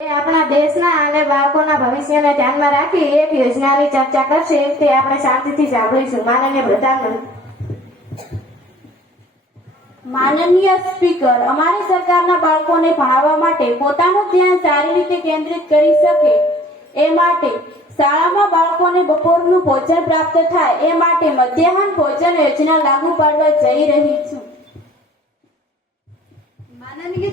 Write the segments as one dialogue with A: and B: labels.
A: એ આપણા દેશના અને બાળકોના ભવિષ્યને ધ્યાનમાં રાખી એક યોજનાની ચર્ચા કરશે. તે આપણે શાંતિથી સાંભળીશું. માનનીય પ્રધાનમંત્રી.
B: માનનીય સ્પીકર અમારી સરકારના બાળકોને ભણાવવા માટે પોતાનું ધ્યાન સારી રીતે કેન્દ્રિત કરી શકે એ માટે શાળામાં બાળકોને બપોરનું ભોજન પ્રાપ્ત થાય એ માટે મધ્યાહન ભોજન યોજના લાગુ પાડવા જઈ રહી છું.
C: માનનીય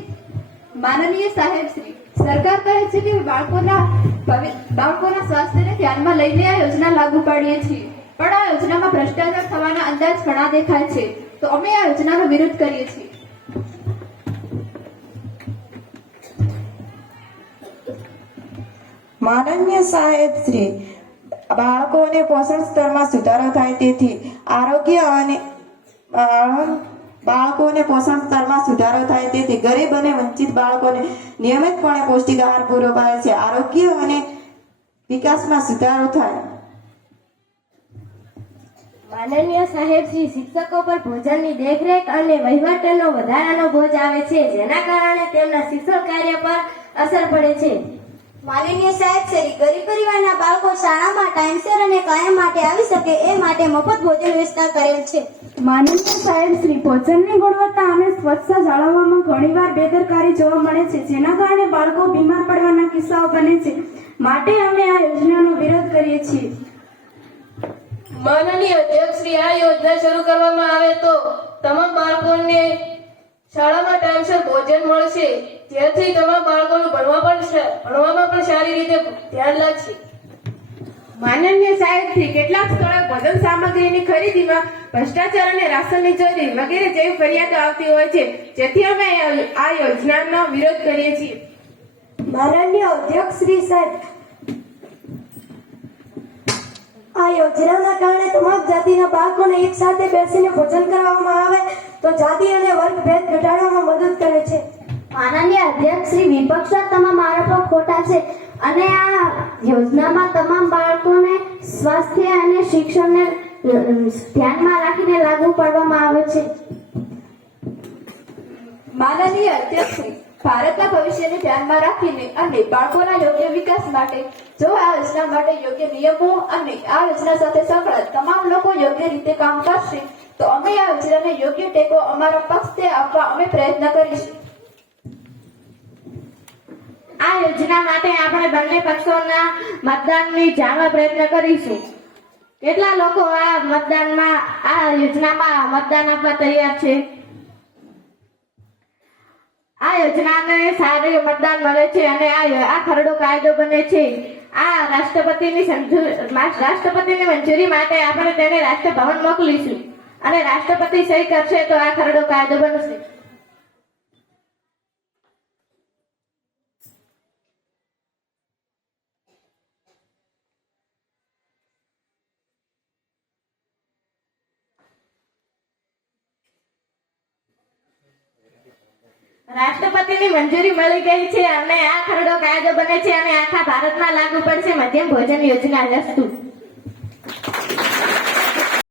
C: માનનીય સાહેબ શ્રી સરકાર કહે છે કે બાળકોના બાળકોના સ્વાસ્થ્યને ધ્યાનમાં લઈને આ યોજના લાગુ પાડીએ છીએ. પણ આ યોજનામાં ભ્રષ્ટાચાર થવાના અંદાજ ઘણા દેખાય છે. તો અમે આ યોજનાનો વિરોધ કરીએ છીએ.
D: માનનીય સાહેબ શ્રી, બાળકોને પોષણ સ્તરમાં સુધારો થાય તેથી આરોગ્ય અને બાળકોને પોષણ સ્તરમાં સુધારો થાય તેથી ગરીબ અને વંચિત બાળકોને નિયમિતપણે પૌષ્ટિક આહાર પૂરો પાડે છે. આરોગ્ય અને વિકાસમાં સુધારો થાય.
A: માનનીય સાહેબ શિક્ષકો પર ભોજનની દેખરેખ અને વહીવટનો વધારાનો બોજ આવે છે, જેના કારણે તેમના શિક્ષણ કાર્ય પર અસર પડે છે.
B: માનનીય સાહેબ શ્રી ગરીબ પરિવારના બાળકો શાળામાં ટાઈમસર અને કાયમ માટે આવી શકે એ માટે મફત ભોજન વ્યવસ્થા કરેલ છે.
E: માનનીય સાહેબ શ્રી ભોજનની ગુણવત્તા અને સ્વચ્છતા જાળવવામાં ઘણીવાર બેદરકારી જોવા મળે છે જેના કારણે બાળકો બીમાર પડવાના કિસ્સાઓ બને છે. માટે અમે આ યોજનાનો વિરોધ કરીએ છીએ.
F: માનનીય અધ્યક્ષ શ્રી આ યોજના શરૂ કરવામાં આવે તો તમામ બાળકોને શાળામાં ટાઈમસર ભોજન મળશે. જેથી તમામ બાળકોનું ભણવા પણ ભણવામાં પણ સારી રીતે ધ્યાન લાગશે.
A: માનનીય સાહેબથી કેટલાક સ્થળે ભોજન સામગ્રીની ખરીદીમાં ભ્રષ્ટાચાર અને રાશનની ચોરી વગેરે જેવી ફરિયાદો આવતી હોય છે. જેથી અમે આ યોજનાનો વિરોધ કરીએ છીએ.
B: માનનીય અધ્યક્ષ શ્રી સાહેબ આ યોજનાના કારણે તમામ જાતિના બાળકોને એક સાથે બેસીને ભોજન કરવામાં આવે
A: શ્રી વિપક્ષા તમામ આરોપો ખોટા છે. અને આ યોજનામાં તમામ બાળકોને સ્વાસ્થ્ય અને શિક્ષણને ધ્યાનમાં રાખીને લાગુ પાડવામાં આવે છે.
C: માનનીય અધ્યક્ષ, ભારતના ભવિષ્યને ધ્યાનમાં રાખીને અને બાળકોના યોગ્ય વિકાસ માટે, જો આ યોજના માટે યોગ્ય નિયમો અને આ યોજના સાથે સંકળાયેલ તમામ લોકો યોગ્ય રીતે કામ કરશે, તો અમે આ યોજનાને યોગ્ય ટેકો અમારા પક્ષે આપવા અમે પ્રયત્ન કરીશું
A: આ યોજના માટે આપણે બંને પક્ષોના મતદાનની જાણવા પ્રયત્ન કરીશું. કેટલા લોકો આ મતદાનમાં, આ યોજનામાં મતદાન આપવા તૈયાર છે? આ યોજનાને સારી મતદાન મળે છે અને આ આ ખરડો કાયદો બને છે. આ રાષ્ટ્રપતિની રાષ્ટ્રપતિની મંજૂરી માટે આપણે તેને રાષ્ટ્રભવન મોકલીશું. અને રાષ્ટ્રપતિ સહી કરશે તો આ ખરડો કાયદો બનશે. રાષ્ટ્રપતિની મંજૂરી મળી ગઈ છે અને આ ખરડો કાયદો બને છે અને આખા ભારતમાં લાગુ પડશે મધ્યમ ભોજન યોજના દસ્તુ